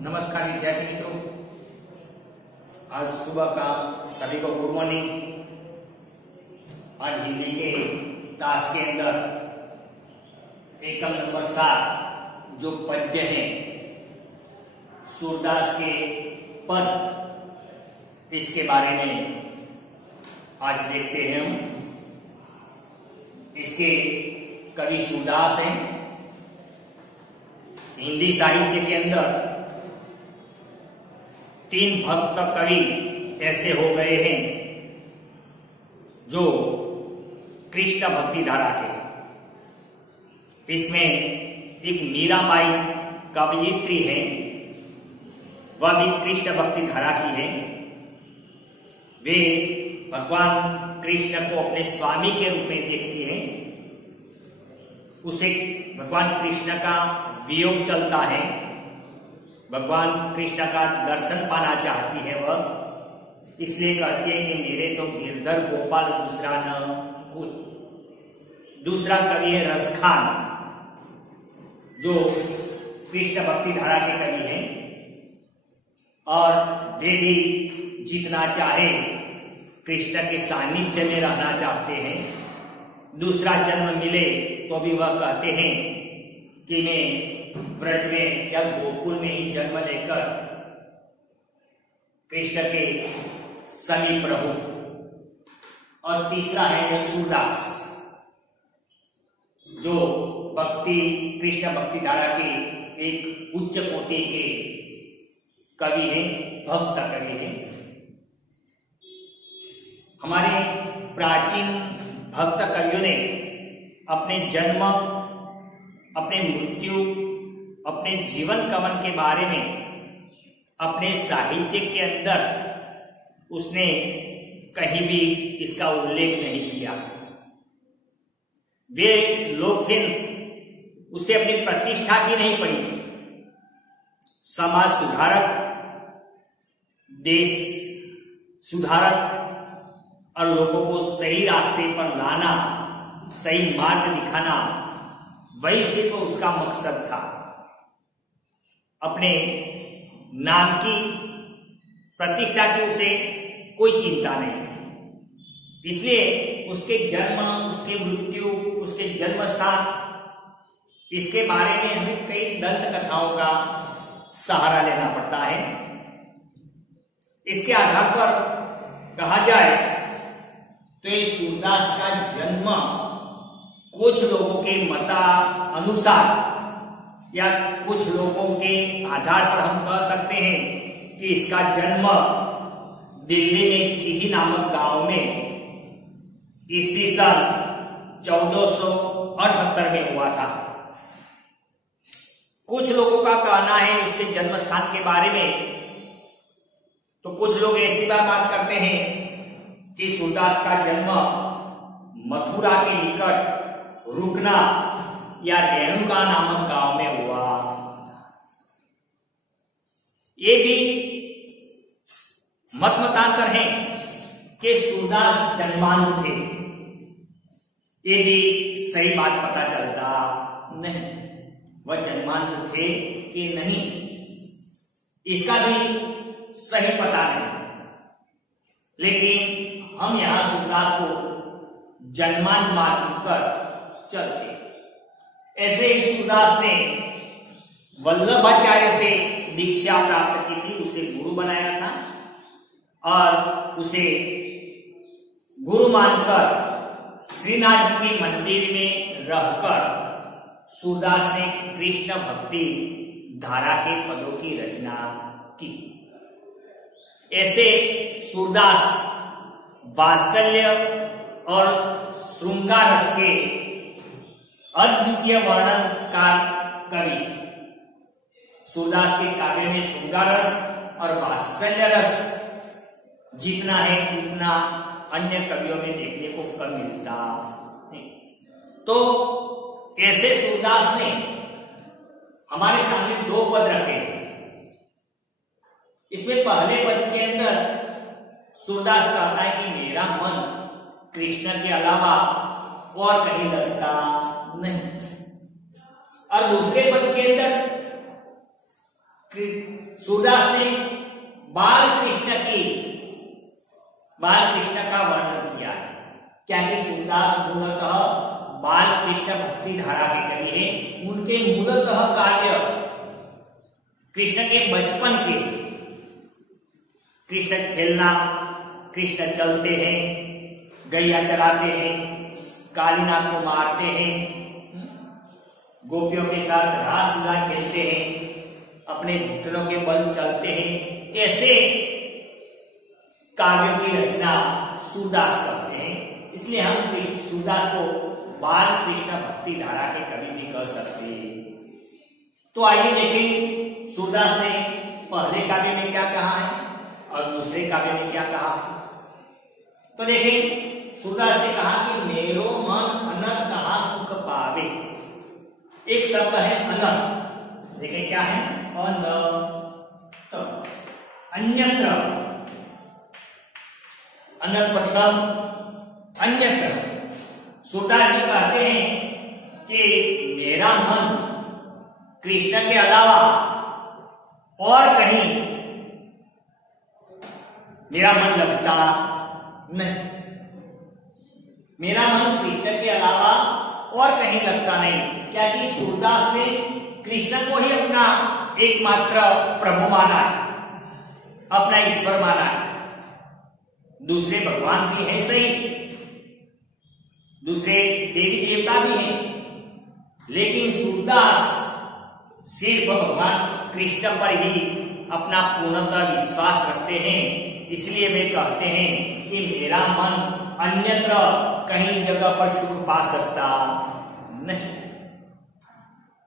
नमस्कार विद्यार्थी मित्रों, आज सुबह का सभी को गुड मॉर्निंग। आज हिंदी के ताश के अंदर एकम नंबर 7 जो पद्य है सूरदास के पद, इसके बारे में आज देखते हैं हम। इसके कवि सूरदास हैं। हिंदी साहित्य के अंदर 3 भक्त कवि ऐसे हो गए हैं जो कृष्ण भक्ति धारा के। इसमें एक मीराबाई कवयित्री है, वह भी कृष्ण भक्ति धारा की है। वे भगवान कृष्ण को अपने स्वामी के रूप में देखती हैं। उसे भगवान कृष्ण का वियोग चलता है, भगवान कृष्ण का दर्शन पाना चाहती है वह, इसलिए कहती है कि मेरे तो गिरधर गोपाल दूसरा न कुछ। दूसरा कवि है रसखान, जो कृष्ण भक्ति धारा के कवि हैं और वे भी जितना चाहे कृष्ण के सानिध्य में रहना चाहते हैं। दूसरा जन्म मिले तो भी वह कहते हैं कि मैं ब्रज में या गोकुल में ही जन्म लेकर कृष्ण के समीप रहूं। और तीसरा है सूरदास, जो कृष्ण भक्ति धारा के एक उच्च कोटि के कवि हैं, भक्त कवि हैं। हमारे प्राचीन भक्त कवियों ने अपने जन्म, अपने मृत्यु, अपने जीवन कवन के बारे में अपने साहित्य के अंदर उसने कहीं भी इसका उल्लेख नहीं किया। वे लोग थे, उसे अपनी प्रतिष्ठा भी नहीं पड़ी थी। समाज सुधारक, देश सुधारक और लोगों को सही रास्ते पर लाना, सही मार्ग दिखाना, वही सिर्फ उसका मकसद था। अपने नाम की प्रतिष्ठा की उसे कोई चिंता नहीं थी। इसलिए उसके जन्म, उसके मृत्यु, उसके जन्म स्थान, इसके बारे में हमें कई दंत कथाओं का सहारा लेना पड़ता है। इसके आधार पर कहा जाए तो ये सूरदास का जन्म कुछ लोगों के मता अनुसार या कुछ लोगों के आधार पर हम कह सकते हैं कि इसका जन्म दिल्ली में सीही नामक गांव में ईस्वी सन 1478 में हुआ था। कुछ लोगों का कहना है उसके जन्म स्थान के बारे में, तो कुछ लोग ऐसी बात करते हैं कि सूरदास का जन्म मथुरा के निकट रुकना या रेणुका नामक गांव में हुआ। ये भी मतांतर है कि सूरदास जन्मांध थे। ये भी सही बात पता चलता नहीं, वह जन्मांध थे कि नहीं, इसका भी सही पता नहीं। लेकिन हम यहां सूरदास को जन्मांध मानकर चलते। ऐसे ही सूरदास ने वल्लभाचार्य से दीक्षा प्राप्त की थी, उसे गुरु बनाया था और उसे गुरु मानकर श्रीनाथ जी के मंदिर में रहकर सूरदास ने कृष्ण भक्ति धारा के पदों की रचना की। ऐसे सूरदास वात्सल्य और श्रृंगार रस के अद्वितीय वर्णन का कवि। सूरदास के काव्य में श्रृंगार रस और वात्सल्य रस जितना है उतना अन्य कवियों में देखने को कम मिलता है। तो ऐसे सूरदास ने हमारे सामने 2 पद रखे हैं। इसमें पहले पद के अंदर सूरदास कहता है कि मेरा मन कृष्ण के अलावा और कहीं लगता नहीं। और दूसरे पद के अंदर सूरदास ने बाल कृष्ण का वर्णन किया है। क्या कि सूरदास मूलतः बाल कृष्ण भक्ति धारा के कवि हैं। उनके मूलतः कार्य कृष्ण के बचपन के, कृष्ण खेलना, कृष्ण चलते हैं, गैया चराते हैं, कालीनाग को मारते हैं, गोपियों के साथ रासलीला खेलते हैं, अपने घुटनों के बल चलते हैं, ऐसे काव्यों की रचना सूरदास करते हैं। इसलिए हम सूरदास को बाल कृष्ण भक्ति धारा के कवि भी कह सकते हैं। तो आइए देखें सूरदास ने पहले काव्य में क्या कहा है और दूसरे काव्य में क्या कहा है। तो देखें सूरदास ने कहा कि मेरो मन अनंत कहा सुख पावे। एक शब्द है अनंत, देखें क्या है, अनंत, अन्यत्र, अनंत मतलब अन्यत्र। सूरदास जी कहते हैं कि मेरा मन कृष्ण के अलावा और कहीं मेरा मन लगता नहीं, मेरा मन कृष्ण के अलावा और कहीं लगता नहीं। क्या कि सूरदास ने कृष्ण को ही अपना एकमात्र प्रभु माना है, अपना ईश्वर माना है। दूसरे भगवान भी हैं सही, दूसरे देवी देवता भी हैं, लेकिन सूरदास सिर्फ भगवान कृष्ण पर ही अपना पूर्णतः विश्वास रखते हैं। इसलिए वे कहते हैं कि मेरा मन अन्यत्र कहीं जगह पर सुख पा सकता नहीं।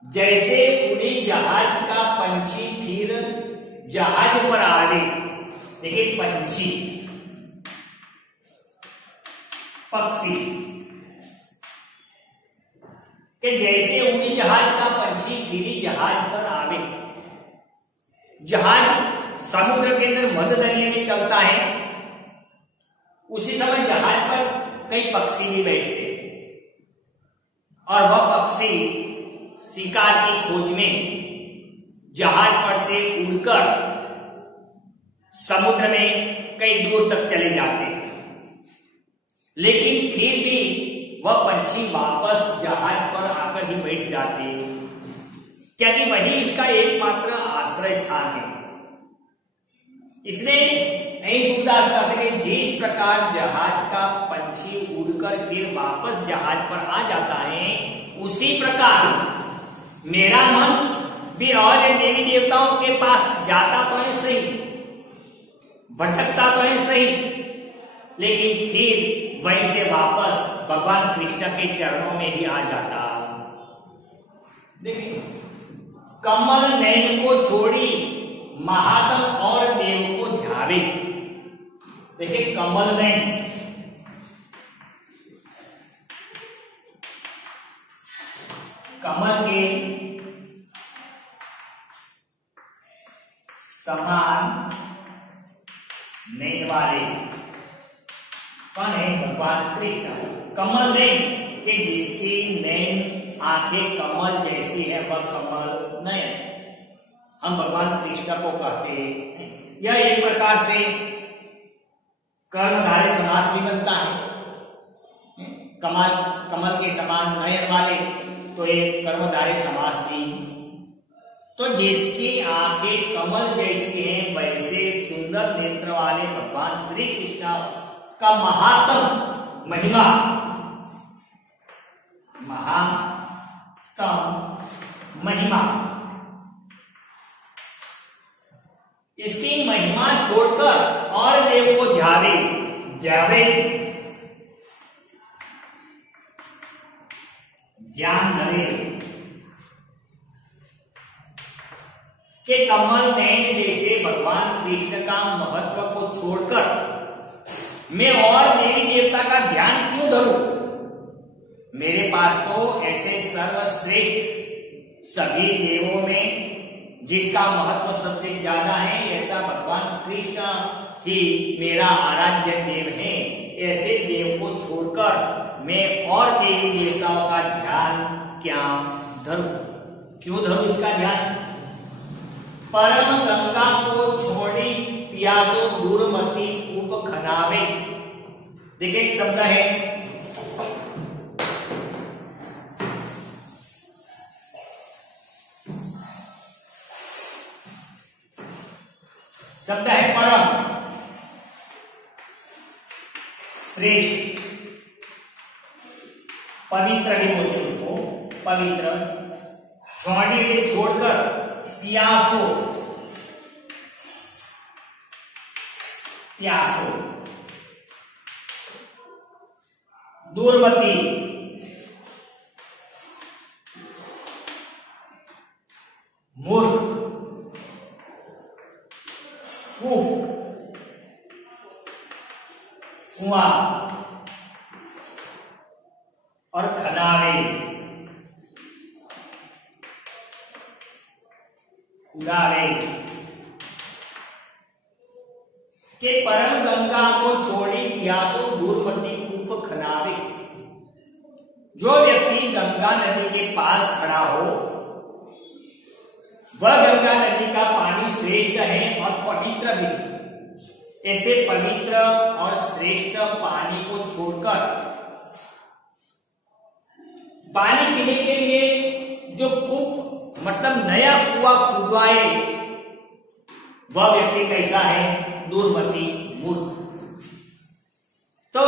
जैसे उड़ी जहाज का पंछी फिर जहाज पर आवे। देखिए पंछी, पक्षी कि जैसे उड़ी जहाज का पंछी फिर जहाज पर आवे। जहाज समुद्र के अंदर मध्य दरिया में चलता है, उसी समय जहाज पर कई पक्षी भी बैठते हैं और वह पक्षी शिकार की खोज में जहाज पर से उड़कर समुद्र में कई दूर तक चले जाते हैं, लेकिन फिर भी वह पंछी वापस जहाज पर आकर ही बैठ जाते हैं, क्योंकि वही इसका एकमात्र आश्रय स्थान है। इसलिए नहीं सूरदास कहते हैं जिस प्रकार जहाज का पंछी उड़कर फिर वापस जहाज पर आ जाता है, उसी प्रकार मेरा मन भी और देवी देवताओं के पास जाता तो है सही, भटकता तो है सही, लेकिन फिर वहीं से वापस भगवान कृष्ण के चरणों में ही आ जाता। देखिए कमल नैन को छोड़ी महात्म और देव को ध्यावे। देखिए कमल नैन, कमल के समान नैन वाले कौन है? भगवान कृष्ण। कमल नैन के जिसकी नैन आंखें कमल जैसी है वह कमल नयन हम भगवान कृष्ण को कहते हैं। यह एक प्रकार से कर्मधारय समास भी बनता है। कमल के समान नयन वाले तो एक कर्मधारय समास भी। तो जिसकी आंखें कमल जैसी हैं वैसे सुंदर नेत्र वाले भगवान श्री कृष्ण का महात्म महिमा, महिमा, इसकी महिमा छोड़कर और देव को ध्यावे। ध्यान धरे कि कमल नैन जैसे भगवान कृष्ण का महत्व को छोड़कर मैं और देवी देवता का ध्यान क्यों धरूं? मेरे पास तो ऐसे सर्वश्रेष्ठ सभी देवों में जिसका महत्व सबसे ज्यादा है, ऐसा भगवान कृष्ण ही मेरा आराध्य देव है। ऐसे देव को छोड़कर मैं और देवी देवताओं का ध्यान क्या धरूं? क्यों धरूं इसका ध्यान? परम गंगा को छोड़ी प्यासो दूरमती कूप खनावे। देखिए एक शब्द है परम, श्रेष्ठ, पवित्र भी बोलते हैं उसको, पवित्र, छोड़ी से छोड़कर, प्यासो, प्यासो, दूरमती, मूर्ख, कूप, कुआं और खनावे, खुदावे के परम गंगा को छोड़ी प्यासो दूरमती कूप खनावे। जो व्यक्ति गंगा नदी के पास खड़ा हो वह गंगा नदी का पानी श्रेष्ठ है और पवित्र भी। ऐसे पवित्र और श्रेष्ठ पानी को छोड़कर पानी पीने के लिए जो कूप मतलब नया कुआं खुदवाए वह व्यक्ति कैसा है? दूरमती, मूर्ख। तो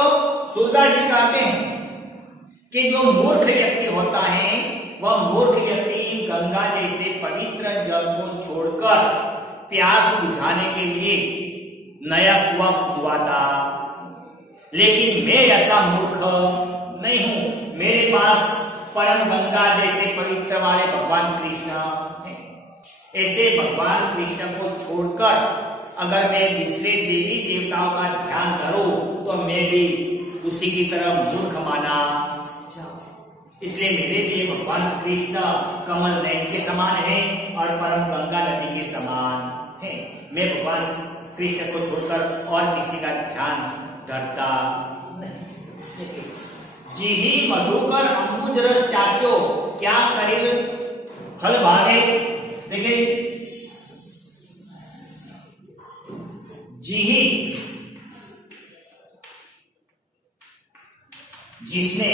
सूरदास जी कहते हैं कि जो मूर्ख व्यक्ति होता है वह मूर्ख व्यक्ति गंगा जैसे पवित्र जल को छोड़कर प्यास बुझाने के लिए नया कुआं खुदवाता। लेकिन मैं ऐसा मूर्ख नहीं हूं, मेरे पास परम गंगा जैसे पवित्र वाले भगवान कृष्ण हैं। ऐसे भगवान कृष्ण को छोड़कर अगर मैं दूसरे देवी देवताओं का ध्यान करूं तो मैं भी उसी की तरह मूर्ख माना। इसलिए मेरे लिए भगवान कृष्ण कमल नयन के समान है और परम गंगा नदी के समान है। मैं भगवान कृष्ण को छोड़कर और किसी का ध्यान धरता नहीं। जी ही मधुकर अंबुज रस चाचो, क्या करे फल भागे। देखिए जी ही, जिसने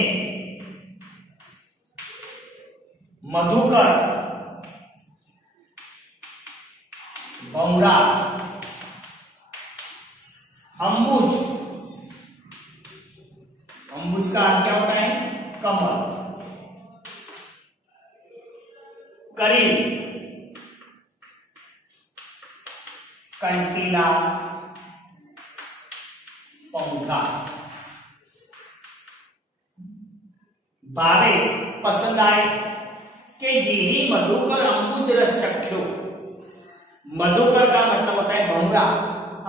मधुकर, भौरा, अंबुज, अंबुज का अर्थ क्या होता है? कमल, करीब, कंटीला, पंखा, बारे पसंद आए कि जी ही मधुकर अंबुज रस चख्यो। मधुकर का मतलब होता है भौरा,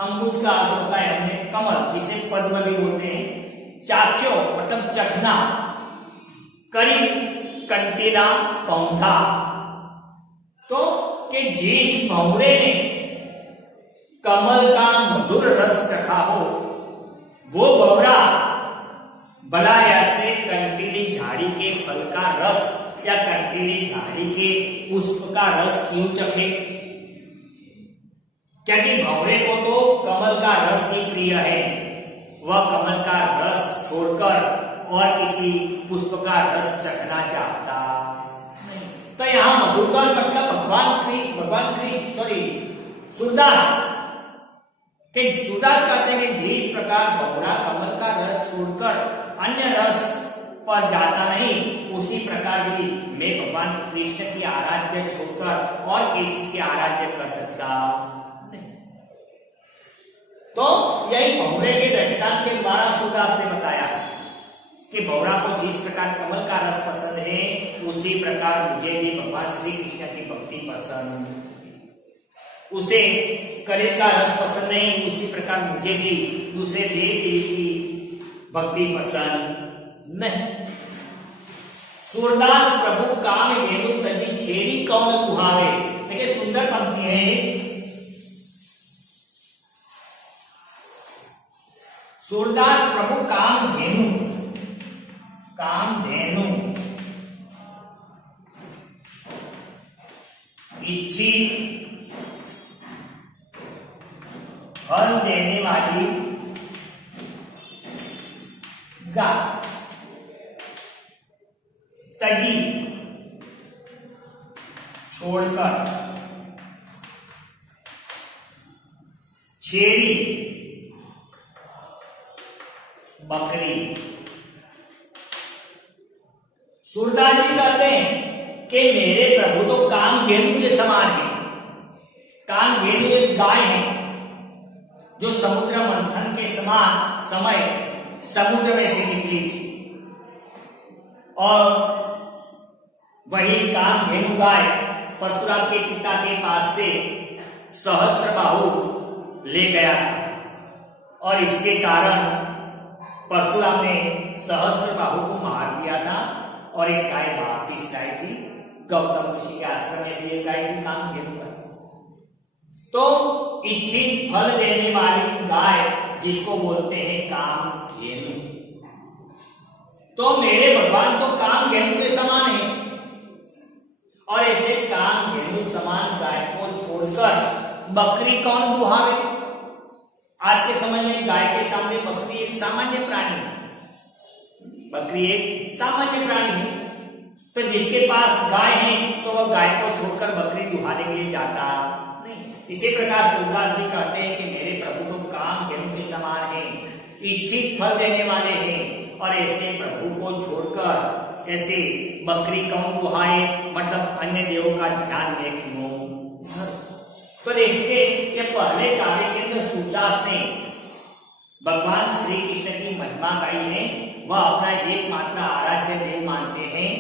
अंबुज का अर्थ होता है हमने कमल जिसे पद्म भी बोलते हैं, चाचो मतलब चखना, करी कंटीला पौधा। तो कि जिस भौरे ने कमल का मधुर रस चखा हो वो भौरा बलाया से कंटीली झाड़ी के फल का रस या कंटीली झाड़ी के पुष्प का रस क्यों चखे? क्योंकि भौरे को तो कमल का रस ही प्रिय है, वह कमल का रस छोड़कर और किसी पुष्प का रस चखना चाहता नहीं। तो यहाँ मधुकर मतलब भगवान कृष्ण सॉरी सूरदास कहते हैं कि जिस प्रकार भौरा कमल का रस छोड़कर अन्य रस पर जाता नहीं, उसी प्रकार भी मैं भगवान कृष्ण की आराध्य छोड़कर और किसी की आराध्य कर सकता नहीं। तो यही भौरे के दृष्टांत के द्वारा सूरदास ने बताया कि भौरा को जिस प्रकार कमल का रस पसंद है उसी प्रकार मुझे भी भगवान श्री कृष्ण की भक्ति पसंद। उसे कलित का रस पसंद नहीं, उसी प्रकार मुझे भी दूसरे देव देवी की भक्ति पसंद नहीं। सूरदास प्रभु काम हेतु तजी छेड़ी कौन कुहावे। देखिए सुंदर पंक्ति है। सूरदास प्रभु कामधेनु इच्छी फल देने वाली गाय तजी छोड़कर छेरी बकरी। सूरदास जी कहते हैं कि मेरे प्रभु तो कामधेनु के समान है। कामधेनु एक गाय है जो समुद्र मंथन के समान समय समुद्र में से निकली थी, और वही कामधेनु गाय परशुराम के पिता के पास से सहस्त्रबाहु ले गया था, और इसके कारण परशुराम ने सहस्त्रबाहु को मार दिया था और एक गाय वापिस लाई थी। गौतम ऋषि के आश्रम में भी एक गाय थी कामधेनु गाय। तो इच्छित फल देने वाली गाय जिसको बोलते हैं कामधेनु। तो मेरे भगवान तो कामधेनु के समान है, और ऐसे कामधेनु समान गाय को छोड़कर बकरी कौन दुहावे? आज के समय में गाय के सामने बकरी एक सामान्य प्राणी है। बकरी एक सामान्य प्राणी है, तो जिसके पास गाय है तो वह गाय को छोड़कर बकरी दुहाने के लिए जाता नहीं। इसी प्रकार सूरदास जी कहते हैं कि मेरे प्रभु तो कामधेनु के समान है, इच्छित फल देने वाले हैं, और ऐसे प्रभु को छोड़कर ऐसे बकरी कौन दुहाए? मतलब अन्य देवों का ध्यान में क्यों? तो देखिए ये पहले काव्य के अंदर सूरदास ने भगवान श्री कृष्ण की महिमा गाई है। वह अपना एकमात्र आराध्य देव मानते हैं।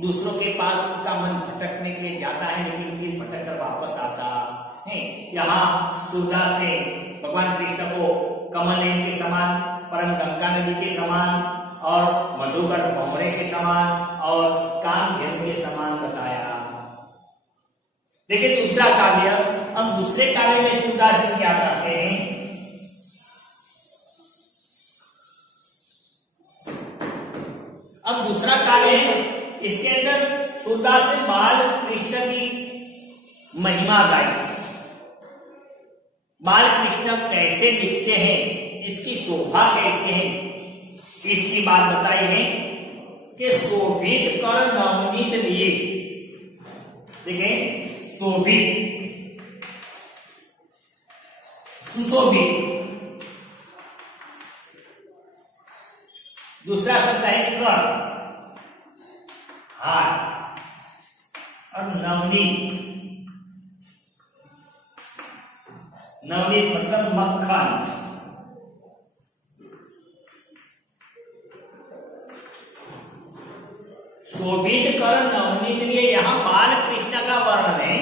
दूसरों के पास उसका मन भटकने के लिए जाता है, लेकिन फिर भटक कर वापस आता है। यहाँ सूरदास ने भगवान कृष्ण को कमल के समान, परम गंगा नदी के समान, और मधुकर भौमरे के समान, और कामधेनु के समान बताया। देखिए दूसरा काव्य। अब दूसरे काव्य में सूरदास जी क्या कहते हैं? अब दूसरा काव्य है, इसके अंदर सूरदास ने बाल कृष्ण की महिमा गाई। बाल कृष्ण कैसे दिखते हैं, इसकी शोभा कैसे है, इसकी बात बताई है कि शोभित कर नवनीत लिए। देखिए शोभित, सुशोभित। दूसरा शब्द है कर, हाथ, और नवनीत। नवनीत मतलब मक्खन। शोभित कर नवनीत लिए, यहाँ बाल कृष्ण का वर्णन है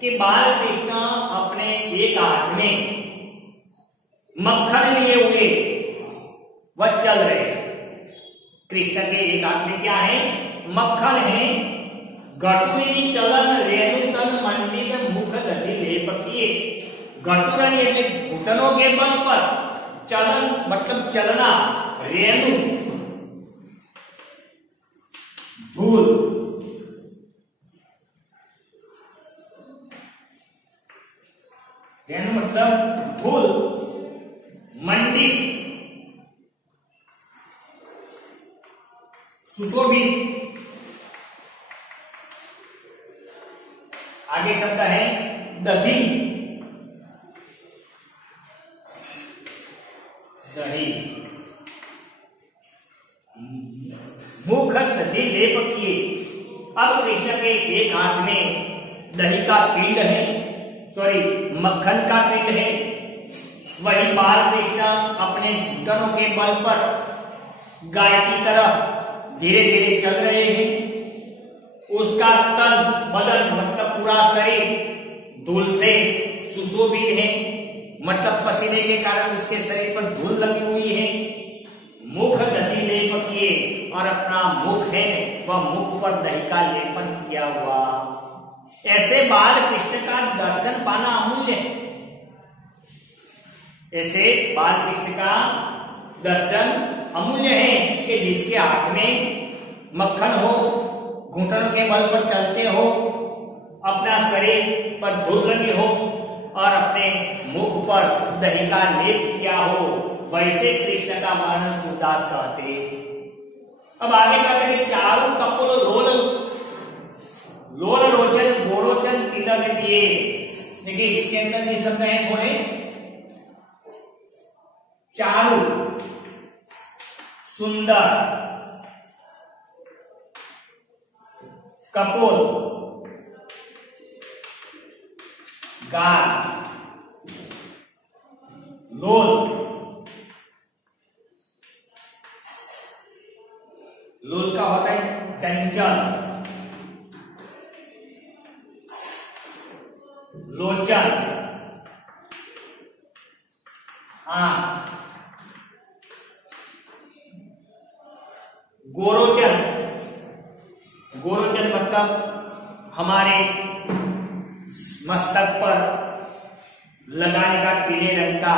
कि बाल कृष्ण अपने एक हाथ में मक्खन लिए हुए वह चल रहे। कृष्ण के एक हाथ में क्या है? मक्खन है। गटुरी चलन रेणु तन मंडित मुख दधि लेप किए। गटुरन એટલે घुटनों के बल पर, चलन मतलब चलना, रेणु धूल, रेणु मतलब धूल, मंडित, सुशोभित। आगे शब्द है दधी, दही, मुख दधी लेप किए। अब कृष्ण के एक हाथ में दही का पिंड है, सॉरी मक्खन का पिंड है। वही बाल कृष्ण अपने घुटनों के बल पर गाय की तरह धीरे धीरे चल रहे हैं। उसका तन बदन मतलब पूरा शरीर धूल से सुशोभित है, मतलब पसीने के कारण उसके शरीर पर धूल लगी हुई है। मुख दही लेप किए, और अपना मुख है वह मुख पर दही का लेपन किया हुआ। ऐसे बाल कृष्ण का दर्शन पाना अमूल्य है। ऐसे बाल कृष्ण का दर्शन अमूल्य है कि जिसके हाथ में मक्खन हो, घुटनों के बल पर चलते हो, अपना शरीर पर धूल लगी हो, और अपने मुख पर दही का लेप किया हो, वैसे कृष्ण का वर्णन सूरदास कहते। अब आगे कहते हैं चारु कपोल लोल लोचन गोरोचन तिलक दिए। देखिए इसके अंदर ये शब्द है थोड़े, चारु सुंदर, कपोल गाल, लोल लोल का होता है चंचल, लोचन आंख, गोरोचन, गोरोचन मतलब हमारे मस्तक पर लगाने का पीले रंग का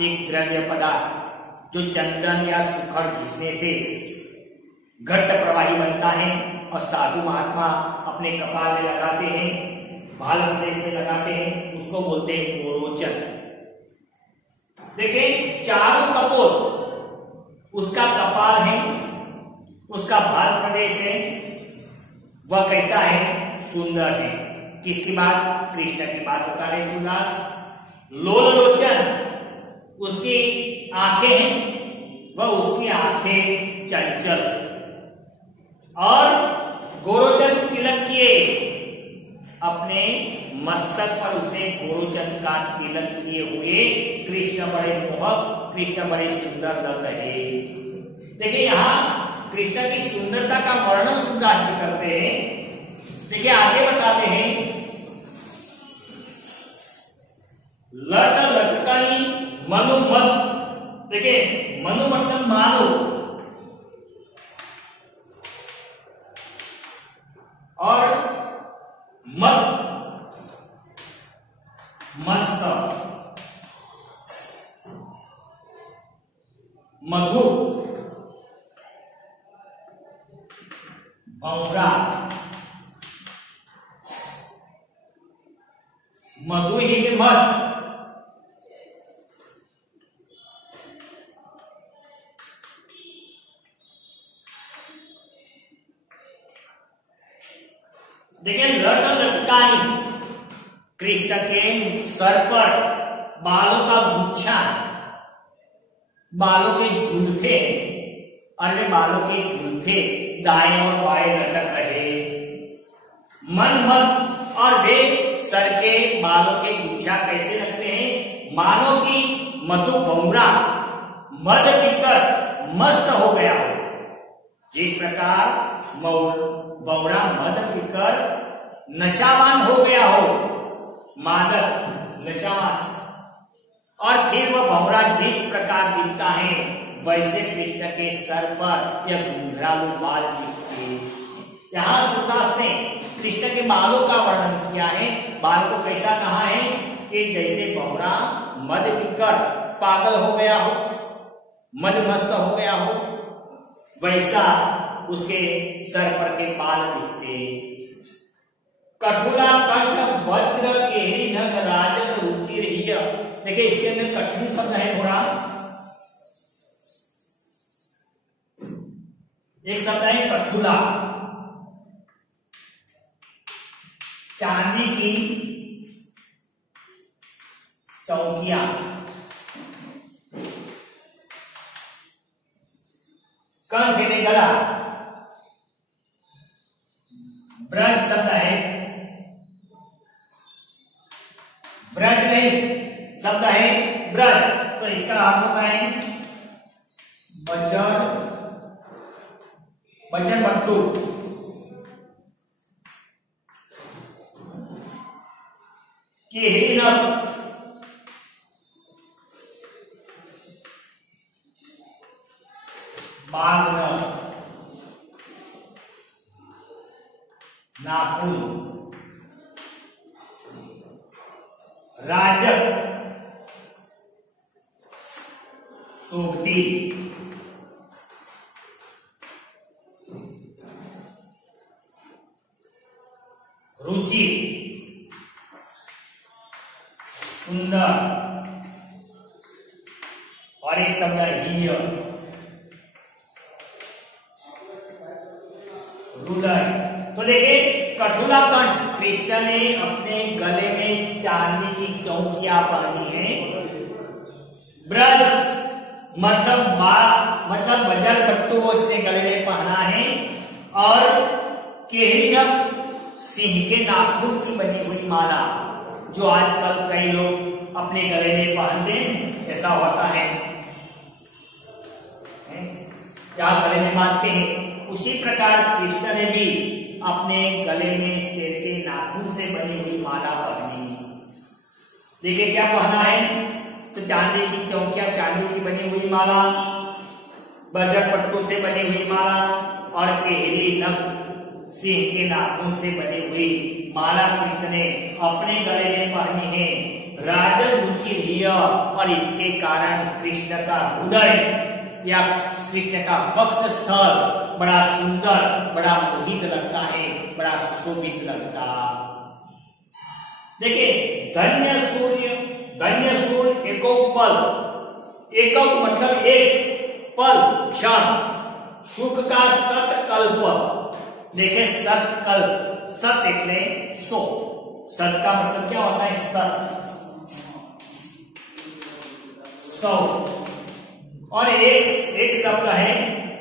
एक द्रव्य पदार्थ जो चंदन या सुखड़ घिसने से घट्ट प्रवाही बनता है और साधु महात्मा अपने कपाल में लगाते हैं, भाल प्रदेश में लगाते हैं, उसको बोलते हैं गोरोचन। देखिए चारु कपोल उसका कपाल है, उसका भाल प्रदेश है, वह कैसा है? सुंदर है। किसकी बात? कृष्ण की बात बता रहे सूरदास। लोल लोचन उसकी आंखें हैं, वह उसकी आंखें चंचल, और गोरोचन तिलक किए, अपने मस्तक पर उसे गोरोचन का तिलक किए हुए कृष्ण बड़े मोहक, कृष्ण बड़े सुंदर लग रहे। देखिए यहाँ कृष्ण की सुंदरता का वर्णन सूरदास जी करते हैं। देखिए आगे बताते हैं लट लटकानी मनु मत। देखिए मनु मतलब मानो, और मत मस्त, मधु भौरा, मधु ही के मत, देखिए लट लटकानी, कृष्ण के सर पर बालों का गुच्छा, बालों के झुलफे, और वे बालों के झुलफे दाएं और बाएं लटक रहे। मन मत, और वे सर के बालों के गुच्छा कैसे लगते हैं? मानो कि मधु भौरा मद पीकर मस्त हो गया हो। जिस प्रकार भौरा मद पीकर नशावान हो गया हो, मादक नशावान, और फिर वह भौरा जिस प्रकार दिखता है वैसे कृष्ण के सर पर यह घुंघरालू बाल दिखते। यहाँ सूरदास ने कृष्ण के बालों का वर्णन किया है। बाल को कैसा कहा है कि जैसे भौरा मद पीकर पागल हो गया हो, मदमस्त हो गया हो, वैसा उसके सर पर के बाल दिखते। कठुला कंठ वज्र केरी नग राजन रुचि रही। देखिए इसके अंदर कठिन शब्द है थोड़ा, एक शब्द है कठुला, चांदी की चौकियां, कंठ यानी गला, ब्रज शब्द है, ब्रज नहीं शब्द है ब्रज, तो इसका अर्थ होता है बचन, बचन बट्टू, केहरी नभ, बाघ नभ, नाखून, राजक, सोगती, रुचि, सुंदर, और एक शब्द हिय, हृदय। तो देखिए कठुला कंठ, कृष्ण ने अपने गले में चांदी की चौकियां पहनी है। ब्रज मतलब बजर पट्टू वो उसने गले में पहना है, और केहरियक सिंह के नाखून की बनी हुई माला, जो आजकल कई लोग अपने गले में पहनते हैं, ऐसा होता है या गले में बांधते हैं। उसी प्रकार कृष्ण ने भी अपने गले में शेर के नाखून से बनी हुई माला पहनी। देखिए क्या पहना है, तो चांदी की चौकियां, चांदी की बनी हुई माला, बजर पट्टू से बनी हुई माला, और केहरी नख सिंह के नाखून से बनी हुई माला कृष्ण ने अपने गले में पहनी है। राजन रुचि हिय, और इसके कारण कृष्ण का हृदय या कृष्ण का वक्षस्थल बड़ा सुंदर, बड़ा मोहित लगता है, बड़ा सुशोभित लगता। देखिए धन्य सूर्य एको पल, एकक मतलब एक पल, क्षण, सुख का सतकल्प। देखिए सतकल्प, सत એટલે 100, सत का मतलब क्या होता है, सत 100, और एक शब्द है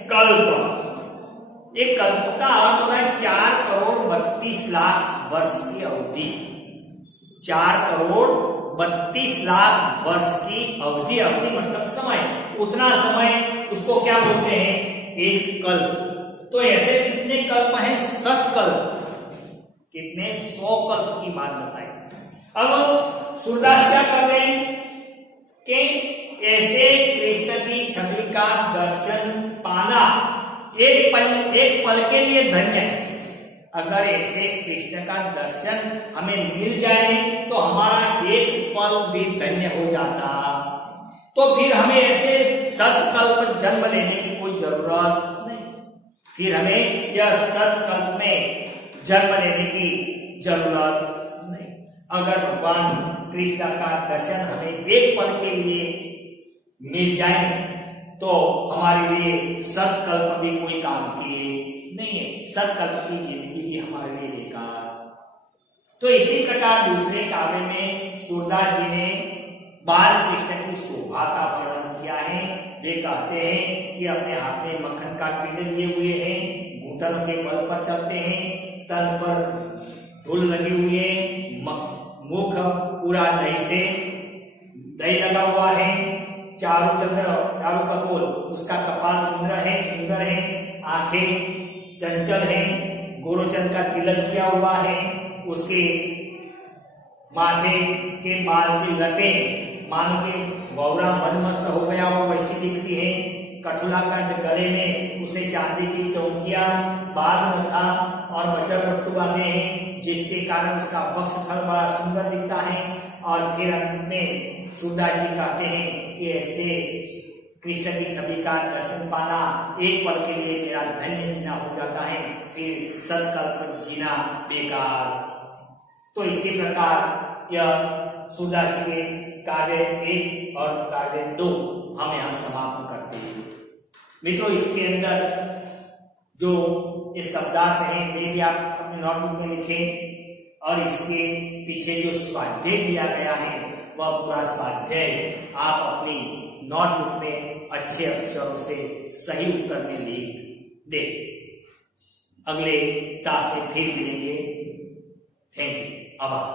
कल्प। एक कल्प का अर्थ होता है 4 करोड़ 32 लाख वर्ष की अवधि। 4 करोड़ 32 लाख वर्ष की अवधि, अवधि मतलब समय, उतना समय उसको क्या बोलते हैं, एक कल्प। तो ऐसे कितने कल्प हैं, सतकल्प, कितने 100 कल्प की बात बताई। अब सूरदास क्या कर रहे हैं कि ऐसे कृष्ण की छवि का दर्शन पाना एक पल के लिए धन्य है। अगर ऐसे कृष्ण का दर्शन हमें मिल जाए तो हमारा एक पल भी धन्य हो जाता। तो फिर हमें ऐसे सतकल्प जन्म लेने की कोई जरूरत नहीं, फिर हमें यह सतकल्प में जन्म लेने की जरूरत नहीं। अगर भगवान कृष्ण का दर्शन हमें एक पल के लिए मिल जाए तो हमारे लिए सतकल्प भी कोई काम की नहीं है, सतकल्प की जिंदगी भी हमारे लिए बेकार। तो इसी प्रकार दूसरे काव्य में सूरदास जी ने बाल कृष्ण की शोभा का वर्णन किया है। वे कहते हैं कि अपने हाथ में मक्खन का पिंड लिए हुए हैं, घुटनों के बल पर चलते हैं, तन पर धूल लगी हुई है, मुख पूरा दही लगा हुआ है, चारों कपोल, उसका कपाल सुंदर है, आंखें चंचल हैं, गोरोचन का तिलक किया हुआ है, उसके माथे के बाल की लटें मानो के गौरा मदमस्त हो गया हो वैसी दिखती है। कठुला कंठ, गले में उसे चांदी की चौकियां, बाल में था और बजर पट्टू बांधे हैं, जिसके कारण उसका वक्षस्थल बड़ा सुंदर दिखता है। और फिर अंत में सूरदास जी कहते हैं कि ऐसे कृष्ण की छवि का दर्शन पाना एक पल के लिए मेरा धन्य जीना हो जाता है, फिर सतकल्प जीना बेकार। तो इसी प्रकार यह सूरदास जी के काव्य 1 और काव्य 2 हम यहाँ समाप्त करते हैं। मित्रों इसके अंदर जो ये शब्दार्थ हैं वे भी आप अपने नोटबुक में लिखें, और इसके पीछे जो स्वाध्याय दिया गया है वह पूरा स्वाध्याय आप अपनी नोटबुक में अच्छे अक्षरों से सही उत्तर में लिख दे। अगले क्लास में फिर मिलेंगे। Thank you. आभार।